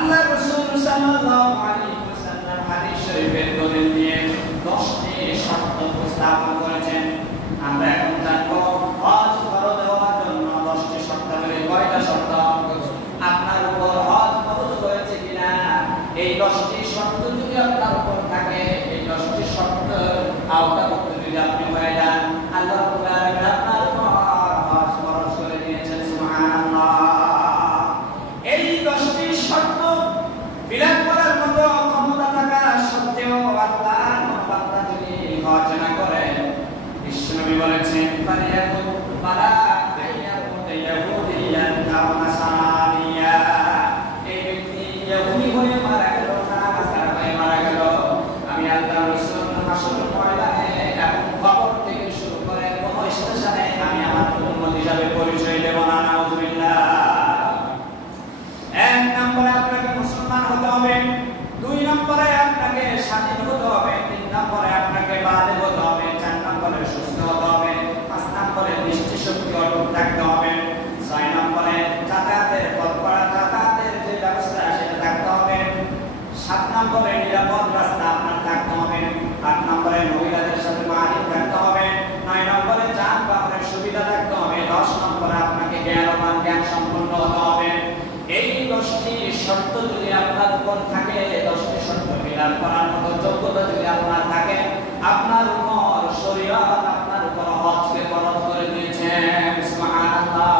আল্লাহ রাসূল সাল্লাল্লাহু আলাইহি ওয়াসাল্লাম হাদিস শরীফের দলিল দিয়ে 10টি শর্ত উপস্থাপন করেছেন। আমরা এখন জানব হজ ফরজ হওয়ার জন্য 10টি শর্তাবলী। কয়টা শর্ত? আপনার উপর হজ ফরজ হয়েছে কিনা, এই 10টি শর্ত যদি আপনার উপর থাকে, এই 10টি শর্ত আওতাভুক্ত যদি আপনি হয়ে যান, আল্লাহ রাব্বুল আলামিন আপনার উপর হজ ফরজ করে দিয়েছেন। সুবহানাল্লাহ। এই 10টি শর্ত ফিলাপ করার মতো ক্ষমতা থাকা সত্ত্বেও আল্লাহর বান্দা যদি হজ না করে, বিশ্বনবী বলেছেন ফালিয়াকুন ফালা আইয়াকুন ইয়াহুদিয়ান আও নাসারানিয়া, এই ব্যক্তি ইহুদি হয়ে মারা গেল না নাসারা হয়ে মারা গেল, আমি আল্লাহর রাসূল হাসরের ময়দানে এবং কবর থেকে শুরু করে কোন স্টেশনে আমি আমার উম্মত হিসাবে পরিচয় দেব না। নাউযুবিল্লাহ। এক নম্বরে আপনাকে মুসলমান হতে হবে, 2 নম্বরে আপনাকে স্বাধীন হতে হবে, 3 নম্বরে আপনাকে বালেগ হতে হবে, 4 নম্বরে সুস্থ হতে হবে, 5 নম্বরে দৃষ্টিশক্তি অটুট থাকতে হবে, 6 নম্বরে যাতায়াতের যে ব্যবস্থা সেটা থাকতে হবে, 7 নম্বরে নিরাপদ রাস্তা আপনার থাকতে হবে, 8 নম্বরে মহিলাদের সাথে মারিফ থাকতে হবে, 9 নম্বরে যানবাহনের সুবিধা থাকতে হবে, 10 নম্বরে আপনাকে জ্ঞান সম্পন্ন হতে হবে। এই 10টি শর্ত যদি আপনার উপর থাকে, 10টি শর্ত মিলান করার মতো যোগ্যতা যদি আপনার থাকে, আপনার উপর শরীয়ত আপনার উপর হজকে ফরজ করে দিয়েছেন। সুবহানাল্লাহ।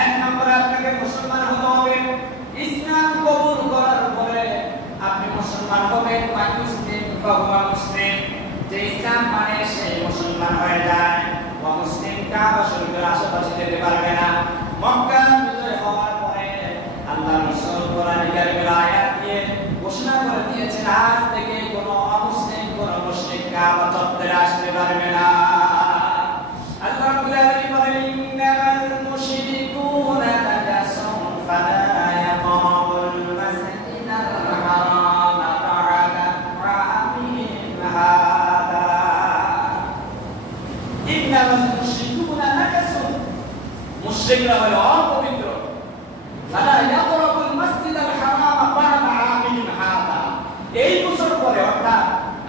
এক নম্বরে আপনাকে মুসলমান হতে হবে, ইসলাম কবুল করার পরে আপনি মুসলমান হবেন। মুসলিম ফাহুয়া মুসলিম, যে ইসলাম মানে সেই মুসলমান হয়ে যায়। ওয়া মুসলিম কাবা শরীফের আশেপাশে যেতে পারবে না। মক্কা বিজয় হওয়ার পরে আল্লাহ রাসূল কোরআনে কারীমের আয়াত দিয়ে ঘোষণা করে দিয়েছেন, আজ থেকে কোনো অমুসলিম কোনো মুশরিক কাবা চত্বরে আসতে পারবে না। আল্লাহ রাব্বুল আলামিন বলেন, ইন্নামাল মুশরিকুনা নাজাসুন ফালা ইয়াকরাবুল মাসজিদাল হারাম বা'দা আমিহিম হাদা। ইন্নামাল মুশরিকুনা নাজাসুন, মুশরিকরা হলো অপবিত্র। ফালা ইয়াকরাবুল মাসজিদাল হারাম বা'দা আমিহিম হাদা, এই বছর পরে অর্থাৎ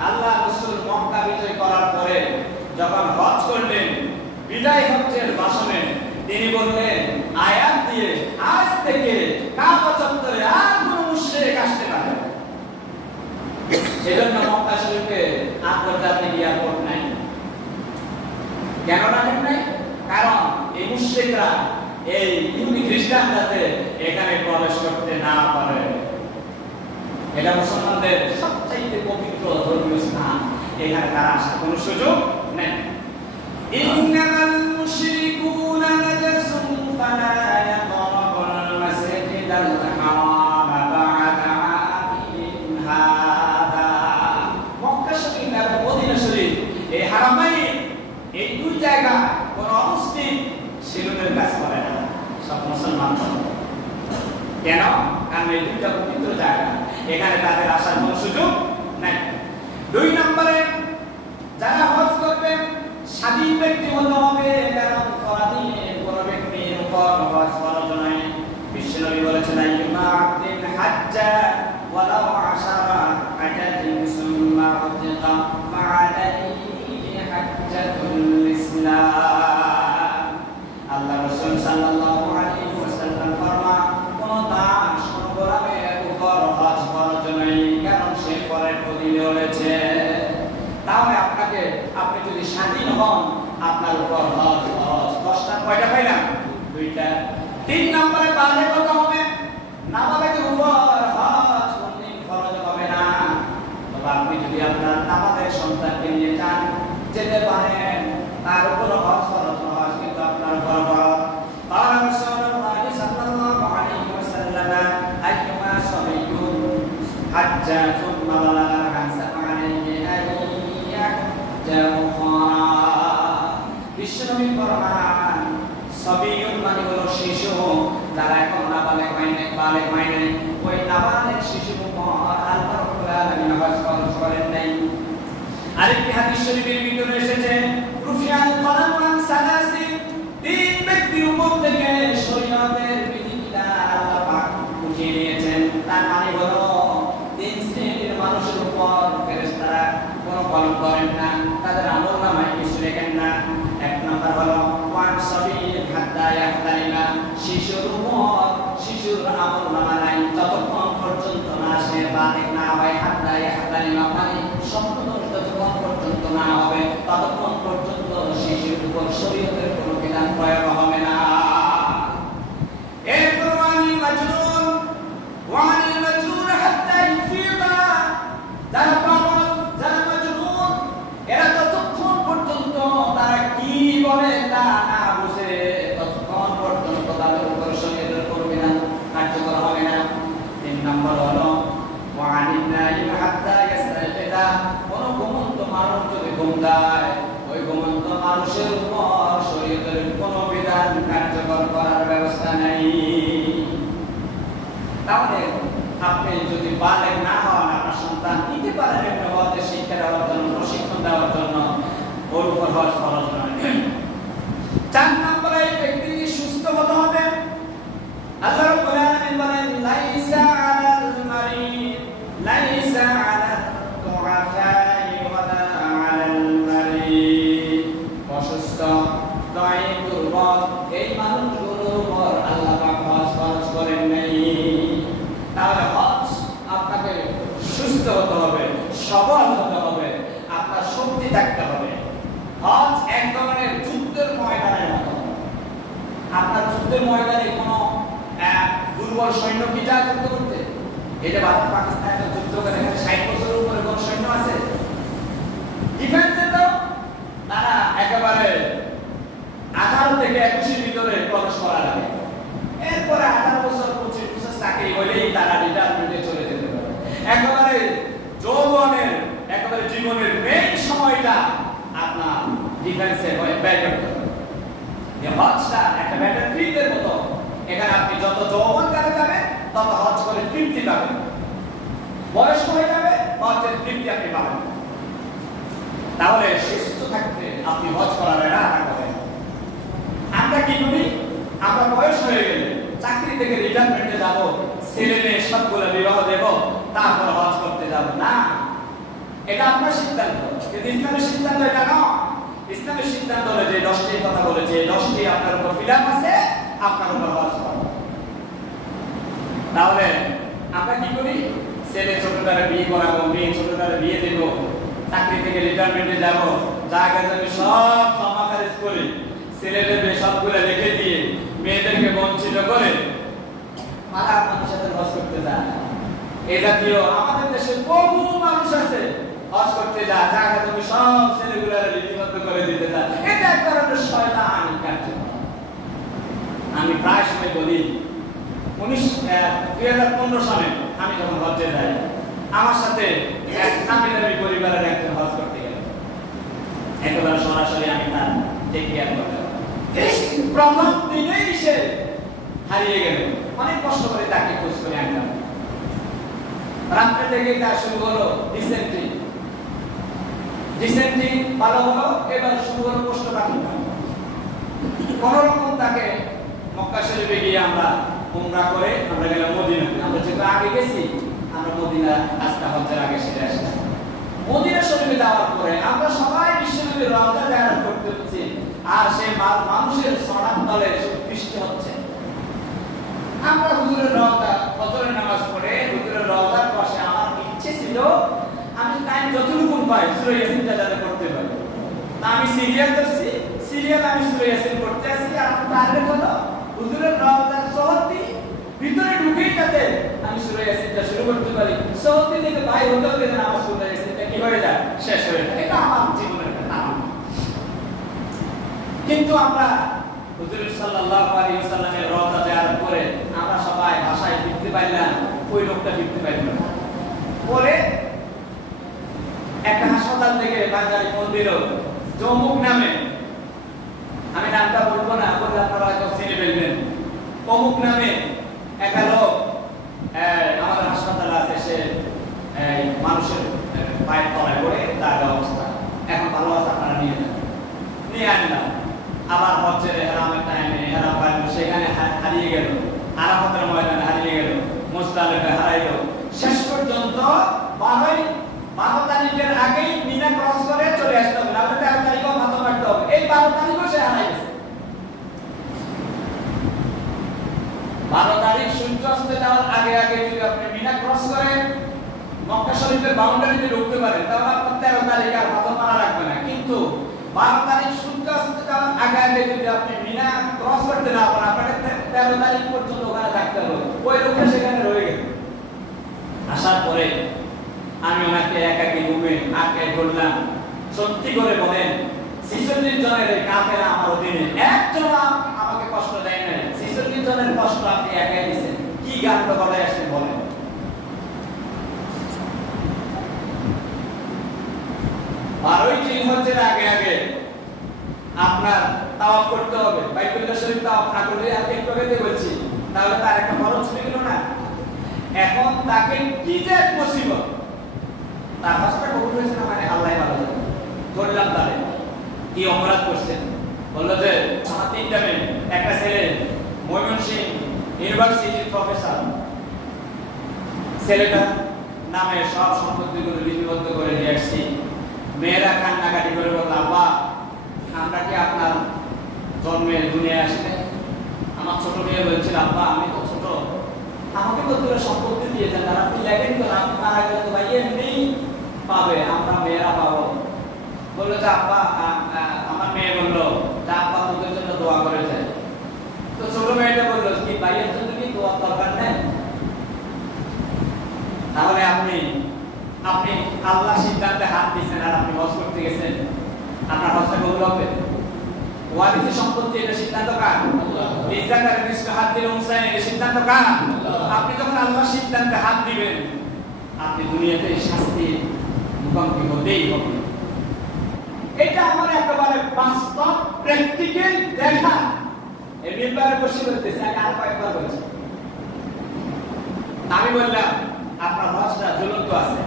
আল্লাহ রাসূল মক্কা বিজয় করার পরে যখন হজ করলেন, বিদায় হজ্জের ভাষণে তিনি বললেন আয়াত দিয়ে, আজ থেকে কাবা চত্বরে আর কোনো মুশরিক আসতে পারবে না। এজন্য মক্কা শরীফে আন্তর্জাতিক এয়ারপোর্ট নাই। কেন রাখেন নাই? কারণ এই মুশরিকরা, এই ইহুদি খ্রিস্টান যাতে এখানে প্রবেশ করতে না পারে। এটা মুসলমানদের সবচেয়ে পবিত্র ধর্মীয় স্থান, এখানে তারা আসার কোনো সুযোগ নেই। ইন্নামাল মুশরিকুনা নাজাসুন ফালা ইয়াকরাবুল মাসজিদাল হারাম বা'দা আমিহিম হাদা। মক্কা শরীফ এবং মদিনা শরীফ, এই হারামাইন, এই 2 জায়গা কোন অমুসলিম শিলুনের কাজ করে না, সব মুসলমান করে। কেন? কারণ এই 2টা পবিত্র জায়গা, এখানে তাদের আসার কোনো সুযোগ নাই। 2 নম্বরে যারা হজ করবেন স্বাধীন ব্যক্তি হতে হবে, কারণ ফরাদিন কোন ব্যক্তির উপর হজ ফরজ নয়। বিশ্বনবী বলেছেন, আইয়ুমা আবদিন হাজ্জা ওয়ালাউ আশারা হাজাতিন সুম্মা উতিকা ফাআলাইহি হাজ্জাতুল ইসলাম। আল্লাহ রাসূল সাল্লাল্লাহু আলাইহি ওয়াসাল্লাম ফরমান, কোন দাস কোন গোলামের উপর হজ ফরজ নয়, কারণ সে পরের অধীনে রয়েছে। তাহলে আপনি যদি স্বাধীন হন, আপনার উপর হজ ফরজ। 10টা কয়টা পাইলাম? 2টা। 3 নম্বরে বালেগ হতে হবে, নাবালেগের উপর হজ কোনদিন ফরজ হবে না। তবে আপনি যদি আপনার নাবালেগ সন্তানকে নিয়ে যান, যেতে পারেন, তার উপর হজ ফরজ, হজ কিন্তু আপনার উপর ফরজ। قال رسول الله صلى الله عليه وسلم أيما صبي حج ثم بلغ الحنس فعليه أن يحج أخرى। বিশ্বনবী ফরমান, সবিয়ুন মানে হলো শিশু, যারা এখন নাবালেগ হয়নি, ওই নাবালেগ শিশুর উপর আল্লাহ রাব্বুল আলামিন হজ ফরজ করেন নাই। আরেকটি হাদিস শরীফের ভিতরে এসেছে, রুফিয়াল কলাম আন সালাসিন, 3 ব্যক্তির উপর থেকে শরীয়তের বিধিবিধান আল্লাহ পাক শিশুর উপর শিশুর আমলনামা নাই যতক্ষণ পর্যন্ত না সে বালেগ না হয়, হাত্তা ইয়াহতালিমা মানে সম্পূর্ণ যতক্ষণ পর্যন্ত না হবে ততক্ষণ পর্যন্ত শিশুর উপর শরীয়তের কোনো বিধান প্রয়োগ হবে না। এরপর ওয়ানিল মাজনুন হাত্তা ইউফিকা, যারা পাগল যারা মাজনুন এরা ততক্ষণ পর্যন্ত তারা কি বলে তা না বুঝে ততক্ষণ পর্যন্ত তাদের উপর শরীয়তের কোনো বিধান কার্যকর হবে না। 3 নম্বর হলো ওয়ানিল নাইম হাত্তা ইয়াস্তাইকিদা, কোন ঘুমন্ত মানুষ যদি ঘুম দেয় ওই ঘুমন্ত মানুষের উপর শরীয়তের কোনো বিধান কার্যকর করার ব্যবস্থা নাই। তাহলে আপনি যদি বালেগ না হন, আপনার সন্তান নিতে পারেন একটা হজে শিক্ষা দেওয়ার জন্য, প্রশিক্ষণ দেওয়ার জন্য, ওর উপর হজ ফরজ নয়। 4 নম্বরে এই ব্যক্তিকে সুস্থ হতে হবে। আল্লাহ রাব্বুল আলামিন বলেন লাইসা আলাল মারিদ লাইসা আলাদ দুআফাই ওয়ালা আলাল মারিদ, অসুস্থ দায়ী দুর্বল এই মানুষগুলোর উপর আল্লাহ পাক হজ ফরজ করেন নাই। তাহলে হজ আপনাকে সুস্থ হতে হবে, সবল হতে হবে, আপনার শক্তি থাকতে হবে। হজ এক ধরনের যুদ্ধের ময়দানের মতো। আপনার যুদ্ধের ময়দানে কোনো দুর্বল সৈন্য কি যায় যুদ্ধ করতে? এটা ভারত পাকিস্তানের যুদ্ধ করে 60 বছরের উপরে কোন সৈন্য আছে? ডিফেন্সে তো তারা একেবারে 18 থেকে 21 ভিতরে প্রবেশ করা লাগে। এরপরে 18 বছর 25 বছর চাকরি হলেই তারা রিটায়ারমেন্টে চলে যেতে পারে। একেবারে যৌবনের একেবারে জীবনের মেইন সময়টা আপনার ডিফেন্সে ব্যয় করতে হবে। এই হজটা একটা ব্যাটারফিল্ডের মতো। এখানে আপনি যত যৌবন কালে যাবেন তত হজ করে তৃপ্তি পাবেন, বয়স্ক হয়ে যাবে হজের তৃপ্তি আপনি পাবেন। তাহলে সুস্থ থাকতে আপনি হজ করার রাখা করবেন। আমরা কি করি? আমরা বয়স হয়ে গেলে চাকরি থেকে রিটায়ারমেন্টে যাব, ছেলে মেয়ে সবগুলো বিবাহ দেব, তারপর হজ করতে যাব না। এটা আপনার সিদ্ধান্ত, কিন্তু ইসলামের সিদ্ধান্ত এটা নয়। ইসলামের সিদ্ধান্ত হলো যে 10টি কথা বলেছে, 10টি আপনার উপর ফিলাপ আছে, আপনার উপর হজ করো। তাহলে আমরা কি করি? ছেলে ছোটবেলায় বিয়ে করাবো, মেয়ে ছোটবেলায় বিয়ে দেব, চাকরি থেকে রিটায়ারমেন্টে যাব, জায়গা জমি সব জমা খারিজ করে ছেলেদের সবগুলো রেখে দিয়ে মেয়েদেরকে বঞ্চিত করে মাথা মানুষের সাথে হজ করতে যায়। এই জাতীয় আমাদের দেশে বহু মানুষ আছে হজ করতে যায়, জায়গা জমি সব ছেলেগুলো লিপিবদ্ধ করে দিতে যায়। এটা এক ধরনের শয়তানি কার্যক্রম। আমি প্রায় সময় বলি 2015 সালে আমি যখন হজে যাই, আমার সাথে এক নামি পরিবারের একজন হজ করতে গেল। একেবারে সরাসরি আমি তার টেক কেয়ার করতে প্রথম দিনেই সে হারিয়ে গেল। অনেক কষ্ট করে তাকে খোঁজ করে আনলাম। রাত্রে থেকে তার শুরু হলো ডিসেন্ট্রি ভালো হলো, এবার শুরু হলো কোষ্ঠকাঠিন্য। কোন রকম তাকে মক্কা শরীফে গিয়ে আমরা উমরা করে আমরা গেলাম মদিনা। আমরা যেহেতু আগে গেছি, আমরা মদিনা আজকে হজের আগে সেটা আসলাম। মদিনা শরীফে যাওয়ার পরে আমরা সবাই বিশ্বনবীর রওজা জিয়ারত করতে হচ্ছে, আর সেই মানুষের সনাত দলে বৃষ্টি হচ্ছে। আমরা হুজুরের রওজা ফজরের নামাজ পড়ে হুজুরের রওজার পাশে আমার ইচ্ছে ছিল আমি টাইম যতটুকু পাই সূরা ইয়াসিনটা যাতে পড়তে পারি। তা আমি সিরিয়াল ধরছি, আমি সূরা ইয়াসিন পড়তে আসি। আর আমার টার্গেট হলো হুজুরের রওজার সহতি ভিতরে ঢুকেই যাতে আমি সূরা ইয়াসিনটা শুরু করতে পারি। সহতি থেকে বাইরে হতে হতে যেন আমার সূরা ইয়াসিনটা কি হয়ে যায়, শেষ হয়ে যায়। এটা আমার জীবনের একটা নাম। কিন্তু আমরা হুজুর সাল্লাল্লাহু আলাইহি ওয়াসাল্লামের রওজা জিয়ারত করে আমরা সবাই ভাষায় ফিরতে পারলাম, ওই লোকটা ফিরতে পারল না। পরে একটা হাসপাতাল থেকে বাঙালি ফোন দিল জমুক নামে, আমি নামটা বলবো না, বললে আপনারা হয়তো চিনে ফেলবেন। অমুক নামে একটা লোক আমাদের হাসপাতালে আছে, সে মানুষের পায়ের তলায় পড়ে তার অবস্থা এখন ভালো আছে, আপনারা নিয়ে আনলাম। আবার হজ্জের ইহরামের টাইমে ইহরাম বাড়লো, সেখানে হারিয়ে গেল, আরাফাতের ময়দানে হারিয়ে গেল, মুজদালিফে হারাইল। শেষ পর্যন্ত 12 তারিখের আগেই মিনা ক্রস করে চলে আসতে হবে, নাহলে 13 তারিখও মাথা মারতে হবে। এই 12 তারিখও সে হারাই গেছে। 12 তারিখ সূর্যাস্ত যাওয়ার আগে আগে যদি আপনি মিনা ক্রস করেন, মক্কা শরীফের বাউন্ডারিতে ঢুকতে পারেন, তাহলে আপনার 13 তারিখ আর হাত মারা লাগবে না। কিন্তু 12 তারিখ সূর্যাস্ত যাওয়ার আগে আগে যদি আপনি মিনা ক্রস করতে না পারেন, আপনাকে 13 তারিখ পর্যন্ত ওখানে থাকতে হবে। ওই লোকটা সেখানে রয়ে গেল। আসার পরে আমি ওনাকে একাকী রুমে আটকে ধরলাম। সত্যি করে বলেন, 46 জনের এই কাফেলা আমার অধীনে, একজন আমাকে কষ্ট দেয় না। 46 জনের কষ্ট আপনি একাই দিয়েছেন। কি গান গলায় আসছে বলেন? বারোই জিলহজ্জের আগে আগে আপনার তাওয়াফ করতে হবে। বাইতুল্লাহ শরীফ তাওয়াফ না করলে, আমি একটু আগে বলছি, তাহলে তার একটা ফরজ ছুটে গেল না। এখন তাকে কি যে মুসিবত, তার হজটা কবুল হয়েছে না, মানে আল্লাহ ভালো জানে। ধরলাম তারে, কি অপরাধ করছেন? বললো যে আমার 3টা মেয়ে, একটা ছেলে ময়মনসিংহ ইউনিভার্সিটির প্রফেসর। ছেলেটা নামে সব সম্পত্তিগুলো লিপিবদ্ধ করে দিয়ে আসছি। মেয়েরা কান্নাকাটি করে বলল, আব্বা আমরা কি আপনার জন্মে দুনিয়ায় আসি নাই? আমার ছোট মেয়ে বলছিল, আব্বা আমি তো ছোট, আমাকে তো তোরা সম্পত্তি দিয়েছেন, তারা আপনি লেখেন তো, আমি মারা গেলে তো ভাই এমনি পাবে, আমরা মেয়েরা পাবো। বললো যে আব্বা, আমার মেয়ে বললো যে আব্বা তোদের জন্য দোয়া করে যায়। তো ছোট মেয়েটা বললো কি ভাইয়ের জন্য কি দোয়ার দরকার নেই? তাহলে আপনি আল্লাহ সিদ্ধান্তে হাত দিয়েছেন আর আপনি হজ করতে গেছেন, আপনার হজটা কবুল হবে? ওয়ারিসি সম্পত্তি এটা সিদ্ধান্ত কার? ইসরাকার মিসকা হাত দিল হুসাইন, এই সিদ্ধান্ত কার? আপনি যখন আল্লাহ সিদ্ধান্তে হাত দিবেন, আপনি দুনিয়াতে শাস্তি মুখোমুখি হতেই হবে। এটা আমার একেবারে বাস্তব প্র্যাকটিক্যাল দেখা। এই মেম্বারে বসে বলতেছে, আর কয়েকবার বলছি। আমি বললাম আপনার হজটা জ্বলন্ত আছে,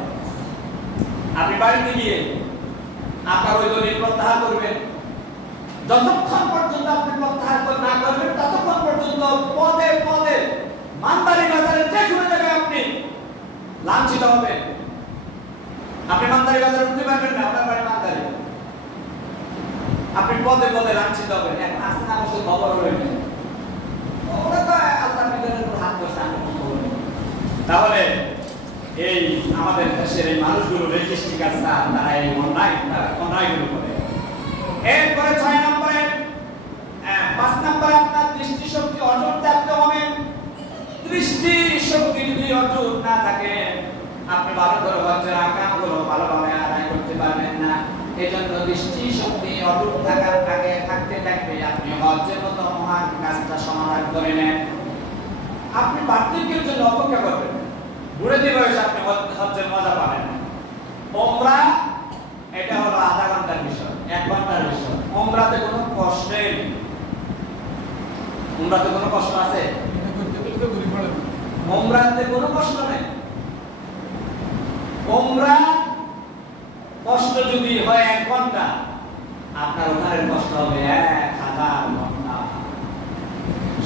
আপনি বাড়িতে গিয়ে আপনার ওই দলিল প্রত্যাহার করবেন। যতক্ষণ পর্যন্ত আপনি প্রত্যাহার না করবেন, ততক্ষণ পর্যন্ত পদে পদে মানবাড়ি বাজারে যে কোনো জায়গায় আপনি লাঞ্ছিত হবেন। আপনি মানবাড়ি বাজারে উঠতে পারবেন না, আপনার বাড়ি মানবাড়ি, আপনি পদে পদে লাঞ্ছিত হবেন। এখন আসতে না বসে খবর রয়েছে, ওরা তো আল্লাহ বিধানের উপর হাত বসে আমি কি করব? তাহলে এই আমাদের দেশের এই মানুষগুলো রেজিস্ট্রি কাজ, তারা এই অন্যায়গুলো করে। এরপরে 6 নম্বরে 5 নম্বরে আপনার দৃষ্টি শক্তি অটুট থাকতে হবে। দৃষ্টি শক্তি যদি অটুট না থাকে, আপনি ভালো করে হজ্জের আকামগুলো ভালোভাবে আদায় করতে পারবেন না। এজন্য দৃষ্টি শক্তি অটুট থাকার আগে থাকতে থাকতে আপনি হজ্জের মতো মহান কাজটা সমাধান করে নেন। আপনি বার্ধক্যের জন্য অপেক্ষা করবেন, বুড়ে দিয়ে বয়সে আপনি হজ্জের মজা পাবেন না। ওমরা এটা হলো আধা ঘন্টার বিষয়, 1 ঘন্টার বিষয়। ওমরাতে কোনো কষ্টের, ওমরাতে কোনো কষ্ট আছে? ওমরাতে কোনো কষ্ট নেই। ওমরা কষ্ট যদি হয় 1 ঘন্টা, আপনার ওখানে কষ্ট হবে 1000 ঘন্টা।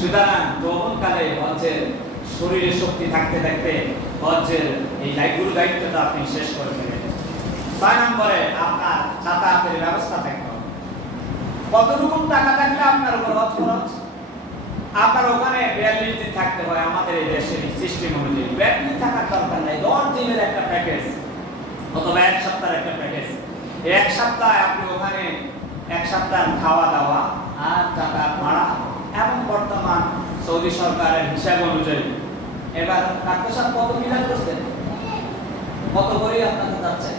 সুতরাং যৌবনকালে হজ্জের শরীরে শক্তি থাকতে থাকতে হজ্জের এই দায়িত্বটা আপনি শেষ করে ফেলেন। 6 নম্বরে আপনার যাতায়াতের ব্যবস্থা থাকতে হবে। কতটুকু টাকা থাকলে আপনার উপর হজ খরচ? আপনার ওখানে 42 দিন থাকতে হয় আমাদের এই দেশের সিস্টেম অনুযায়ী। 42 দিন থাকার দরকার নাই, 10 দিনের একটা প্যাকেজ অথবা 1 সপ্তাহের একটা প্যাকেজ। 1 সপ্তাহে আপনি ওখানে 1 সপ্তাহ খাওয়া দাওয়া আর যাতায়াত ভাড়া, এবং বর্তমান সৌদি সরকারের হিসাব অনুযায়ী এবার ডাক্তার সাহেব কত মিলাদ করছেন, কত করে আপনাদের যাচ্ছে?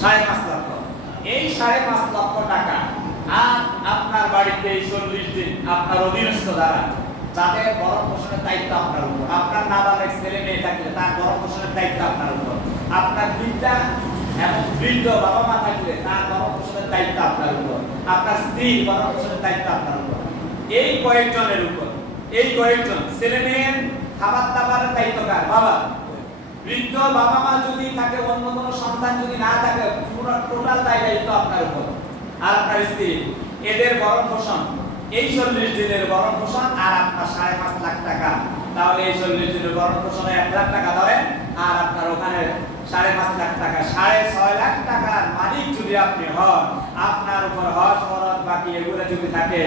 5.5 লক্ষ। এই 5.5 লক্ষ টাকা আর আপনার বাড়িতে 40 দিন আপনার অধীনস্থ দ্বারা যাদের ভরণ পোষণের দায়িত্ব আপনার উপর, আপনার নাবালক ছেলে মেয়ে থাকলে তার ভরণ পোষণের দায়িত্ব আপনার উপর, আপনার বৃদ্ধা এবং বৃদ্ধ বাবা মা থাকলে তার ভরণ পোষণের দায়িত্ব আপনার উপর, আপনার স্ত্রী ভরণ পোষণের দায়িত্ব আপনার উপর। এই কয়েকজনের উপর, এই কয়েকজন ছেলে মেয়ের খাবার দাবারের দায়িত্ব কার? বাবা। বৃদ্ধ বাবা মা যদি থাকে, অন্য কোনো সন্তান যদি না থাকে, পুরো টোটাল দায়িত্ব আপনার উপর আর আপনার স্ত্রী। এদের ভরণ পোষণ, এই 40 দিনের ভরণ পোষণ আর আপনার 5.5 লাখ টাকা। তাহলে এই 40 দিনের ভরণ পোষণে 1 লাখ টাকা ধরেন, আর আপনার ওখানে 5.5 লাখ টাকা, 6.5 লাখ টাকার মালিক যদি আপনি হন, আপনার উপর হজ ফরজ বা বাকি এগুলো যদি থাকে,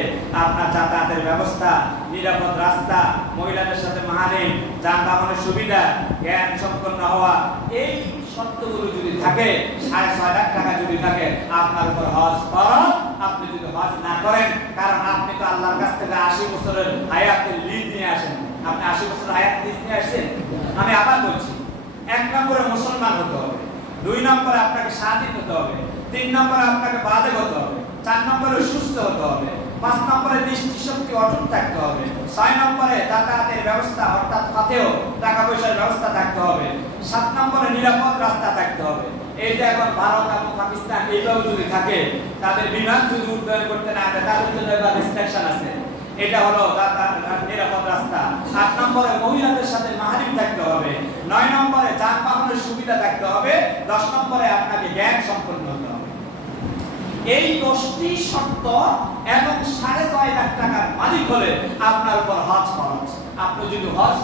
আপনার যাতায়াতের ব্যবস্থা, নিরাপদ রাস্তা, মহিলাদের সাথে মাহারিম, যানবাহনের সুবিধা, জ্ঞান সম্পন্ন হওয়া, এই শর্তগুলো যদি থাকে, 6.5 লাখ টাকা যদি থাকে, আপনার উপর হজ ফরজ। আপনি যদি হজ না করেন, কারণ আপনি তো আল্লাহর কাছ থেকে 80 বছরের হায়াতের লিজ নিয়ে আসেন। আপনি 80 বছরের হায়াতের লিজ নিয়ে আসেন। আমি আবার বলছি, 1 নম্বরে মুসলমান হতে হবে, 2 নম্বরে আপনাকে স্বাধীন হতে হবে, 3 নম্বরে আপনাকে বালেগ হতে হবে, 4 নম্বরে সুস্থ হতে হবে, 5 নম্বরে দৃষ্টিশক্তি অটুট থাকতে হবে, 6 নম্বরে যাতায়াতের ব্যবস্থা অর্থাৎ পথেও টাকা পয়সার ব্যবস্থা থাকতে হবে, 7 নম্বরে নিরাপদ রাস্তা থাকতে হবে। এই যে এখন ভারত এবং পাকিস্তান এইভাবে যদি থাকে, তাদের বিমান যদি উন্নয়ন করতে না পারে, তাদের জন্য একটা রেস্ট্রিকশন আছে। এটা হলো নিরাপদ রাস্তা। 8 নম্বরে মহিলাদের সাথে মাহারিম থাকতে হবে, 9 নম্বরে যানবাহনের সুবিধা থাকতে হবে, 10 নম্বরে আপনাকে জ্ঞান সম্পন্ন হতে হবে। এই 10টি শর্ত এবং 6.5 লাখ টাকার মালিক হলে আপনার উপর হজ ফরজ। আপনি যদি হজ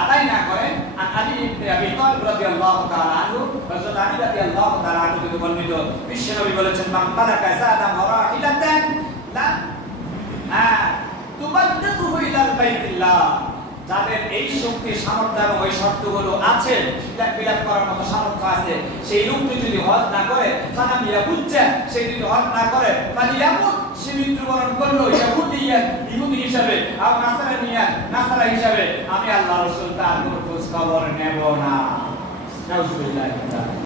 আদায় না করেন, আলী ইবনে আবি তালিব রাদিয়াল্লাহু তাআলা আনহু, হযরত আলী রাদিয়াল্লাহু তাআলা আনহু থেকে বর্ণিত, বিশ্বনবী বলেছেন, মান বালাকা যাদাম রাহিলাতান লা তুবাদ্দুহু ইলাল বাইতিল্লাহ। যাদের এই শক্তি, সামর্থ্য এবং ওই শর্তগুলো আছে, সেটা বিলাপ করার মতো সামর্থ্য আছে, সেই লোকটি যদি হজ না করে, ফালাম ইয়াকুজ্জা, সে যদি হজ না করে, ফালিয়াকুত, সে মৃত্যুবরণ করলো ইহুদি হিসাবে, আর নাসারা হিসাবে, আমি আল্লাহ রাসূল তার কোনো খোঁজ খবর নেব না। নাউজুবিল্লাহ।